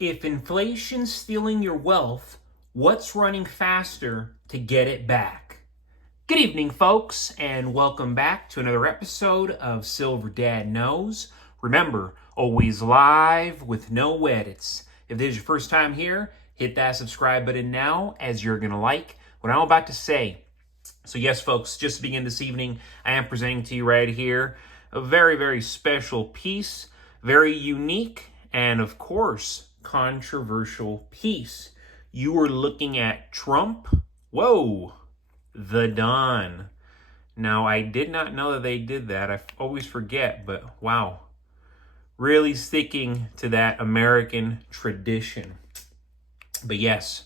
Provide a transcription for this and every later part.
If inflation's stealing your wealth, what's running faster to get it back? Good evening, folks, and welcome back to another episode of Silver Dad Knows. Remember, always live with no edits. If this is your first time here, hit that subscribe button now, as you're going to like what I'm about to say. So yes, folks, just to begin this evening, I am presenting to you right here a very, very special piece, very unique, and of course, controversial piece. You are looking at Trump, whoa, the Don. Now, I did not know that they did that. I always forget, but wow. Really sticking to that American tradition. But yes,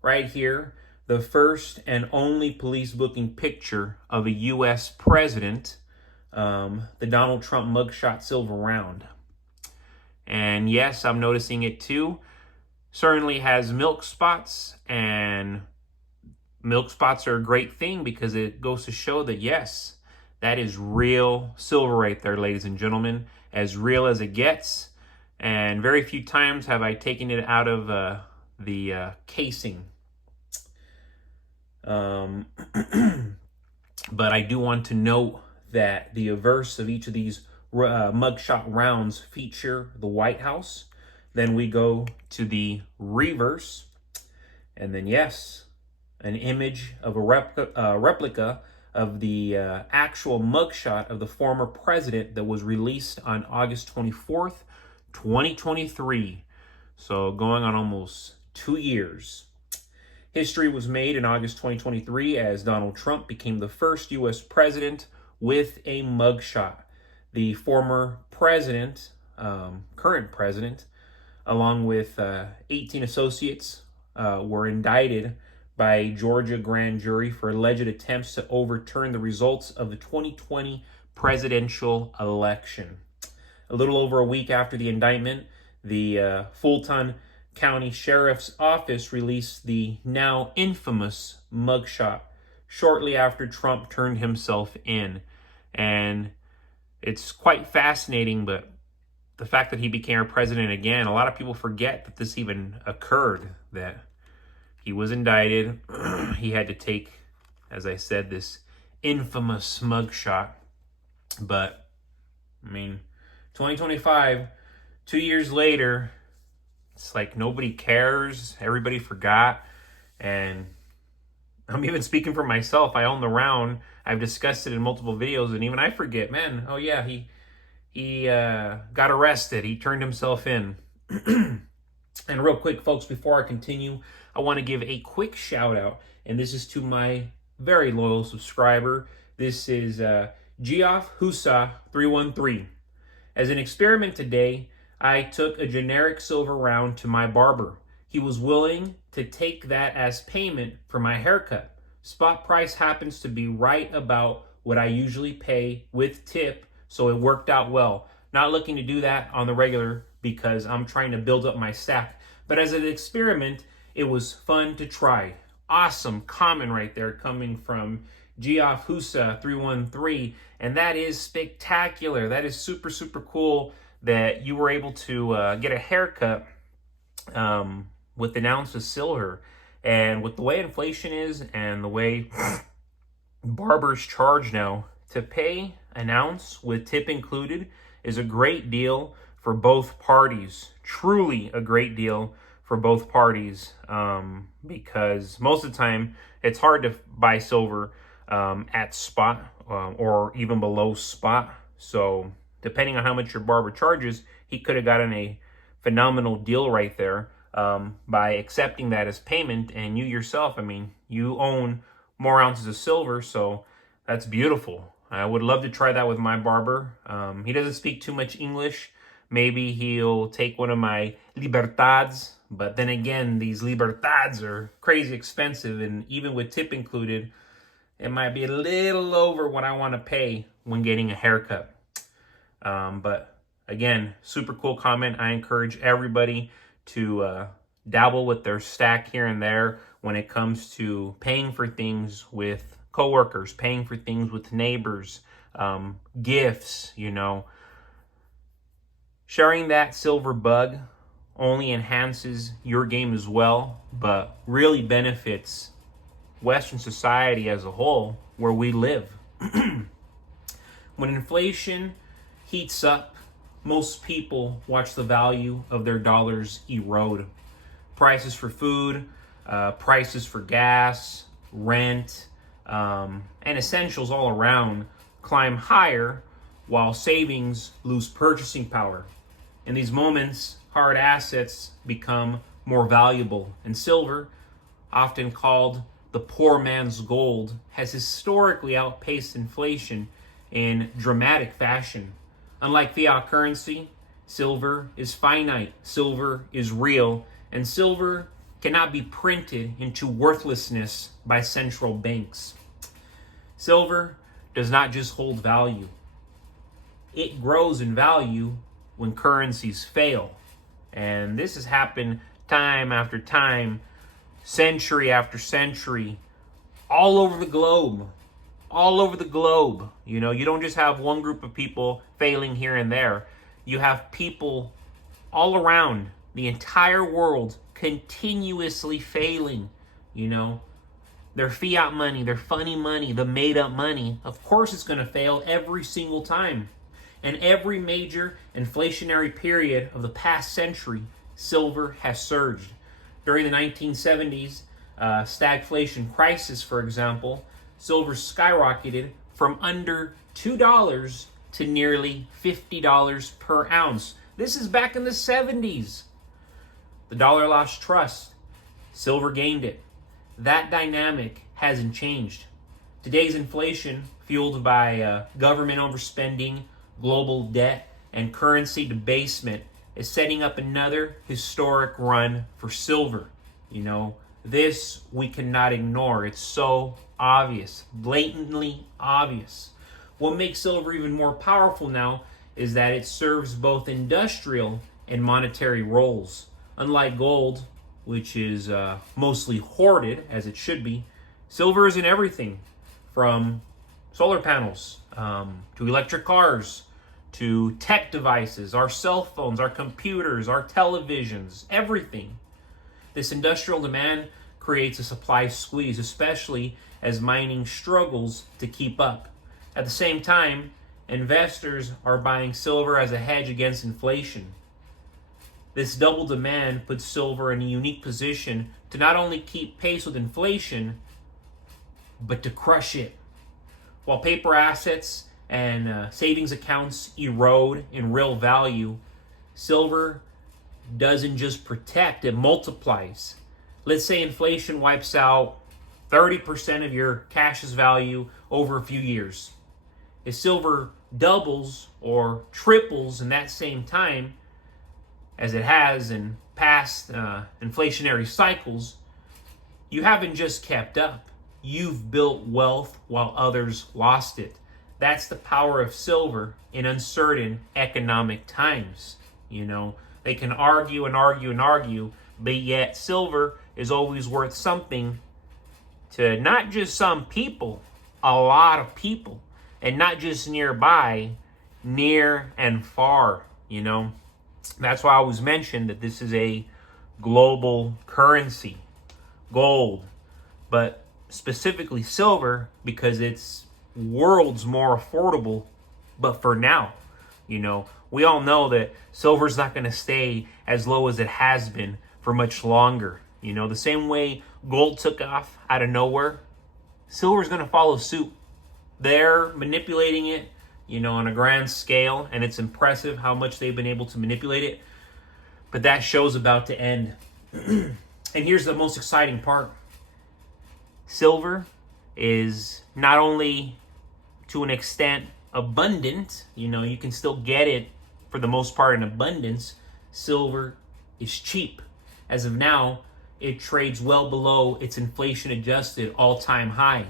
right here, the first and only police booking picture of a U.S. president, the Donald Trump mugshot silver round. And yes, I'm noticing it too. Certainly has milk spots, and milk spots are a great thing because it goes to show that yes, that is real silver right there, ladies and gentlemen, as real as it gets. And very few times have I taken it out of the casing. But I do want to note that the averse of each of these mugshot rounds feature the White House. Then we go to the reverse. And then, yes, an image of a replica of the actual mugshot of the former president that was released on August 24th, 2023. So going on almost 2 years. History was made in August 2023 as Donald Trump became the first U.S. president with a mugshot. The former president, current president, along with 18 associates, were indicted by Georgia grand jury for alleged attempts to overturn the results of the 2020 presidential election. A little over a week after the indictment, the Fulton County Sheriff's Office released the now infamous mugshot shortly after Trump turned himself in. And it's quite fascinating, but the fact that he became our president again, a lot of people forget that this even occurred, that he was indicted. He had to take, as I said, this infamous mugshot. But, I mean, 2025, 2 years later, it's like nobody cares. Everybody forgot. And I'm even speaking for myself. I own the round. I've discussed it in multiple videos, and even I forget, man, oh yeah, he got arrested. He turned himself in. And real quick, folks, before I continue, I want to give a quick shout out, and this is to my very loyal subscriber. This is Geoff Husa 313. As an experiment today, I took a generic silver round to my barber. He was willing to take that as payment for my haircut. Spot price happens to be right about what I usually pay with tip, so it worked out well. Not looking to do that on the regular because I'm trying to build up my stack. But as an experiment, it was fun to try. Awesome comment right there coming from Geoff Husa 313. And that is spectacular. That is super, super cool that you were able to get a haircut with an ounce of silver. And with the way inflation is and the way barbers charge now, to pay an ounce with tip included is a great deal for both parties. Truly a great deal for both parties, because most of the time it's hard to buy silver at spot or even below spot. So depending on how much your barber charges, he could have gotten a phenomenal deal right there by accepting that as payment. And you yourself, I mean, you own more ounces of silver, so that's beautiful. I would love to try that with my barber. He doesn't speak too much English. Maybe he'll take one of my libertads. But then again, these libertads are crazy expensive. And even with tip included, it might be a little over what I want to pay when getting a haircut. But again, super cool comment. I encourage everybody to dabble with their stack here and there when it comes to paying for things with coworkers, paying for things with neighbors, gifts, you know. Sharing that silver bug only enhances your game as well, but really benefits Western society as a whole, where we live. When inflation heats up, most people watch the value of their dollars erode. Prices for food, prices for gas, rent, and essentials all around climb higher, while savings lose purchasing power. In these moments, hard assets become more valuable, and silver, often called the poor man's gold, has historically outpaced inflation in dramatic fashion. Unlike fiat currency, silver is finite, silver is real, and silver cannot be printed into worthlessness by central banks. Silver does not just hold value. It grows in value when currencies fail. And this has happened time after time, century after century, all over the globe. All over the globe. You know, you don't just have one group of people failing here and there. You have people all around the entire world continuously failing. You know, their fiat money, their funny money, the made up money, of course it's going to fail every single time. And every major inflationary period of the past century, silver has surged. During the 1970s stagflation crisis, for example, silver skyrocketed from under $2 to nearly $50 per ounce. This is back in the 70s. The dollar lost trust. Silver gained it. That dynamic hasn't changed. Today's inflation, fueled by government overspending, global debt, and currency debasement, is setting up another historic run for silver. You know, this we cannot ignore. It's so obvious, blatantly obvious. What makes silver even more powerful now is that it serves both industrial and monetary roles. Unlike gold, which is mostly hoarded, as it should be, silver is in everything from solar panels to electric cars to tech devices, our cell phones, our computers, our televisions, everything. This industrial demand creates a supply squeeze, especially as mining struggles to keep up. At the same time, investors are buying silver as a hedge against inflation. This double demand puts silver in a unique position to not only keep pace with inflation, but to crush it. While paper assets and savings accounts erode in real value, silver doesn't just protect, it multiplies. Let's say inflation wipes out 30% of your cash's value over a few years. If silver doubles or triples in that same time, as it has in past inflationary cycles, you haven't just kept up. You've built wealth while others lost it. That's the power of silver in uncertain economic times. You know, they can argue and argue and argue, but yet silver is always worth something to not just some people, a lot of people, and not just nearby, near and far, you know. That's why I always mention that this is a global currency, gold, but specifically silver because it's worlds more affordable. But for now, you know, we all know that silver's not going to stay as low as it has been for much longer. You know, the same way gold took off out of nowhere, silver's going to follow suit. They're manipulating it, you know, on a grand scale, and it's impressive how much they've been able to manipulate it. But that show's about to end. And here's the most exciting part. Silver is not only to an extent abundant, you know, you can still get it for the most part in abundance. Silver is cheap. As of now, it trades well below its inflation adjusted all-time high.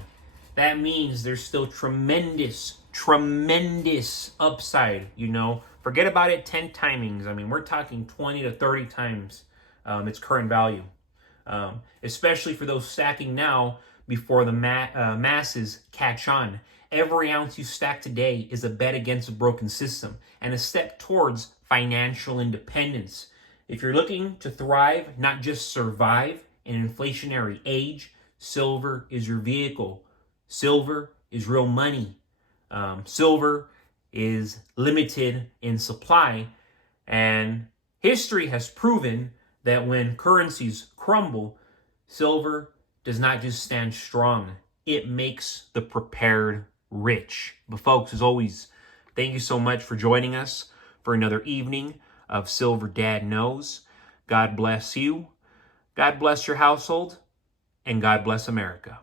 That means there's still tremendous upside, you know. Forget about it 10 timings. I mean, we're talking 20 to 30 times its current value. Especially for those stacking now before the masses catch on. Every ounce you stack today is a bet against a broken system and a step towards financial independence. If you're looking to thrive, not just survive in an inflationary age, silver is your vehicle. Silver is real money. Silver is limited in supply, and history has proven that when currencies crumble, silver does not just stand strong, it makes the prepared rich. But folks, as always, thank you so much for joining us for another evening of Silver Dad Knows. God bless you, God bless your household, and God bless America.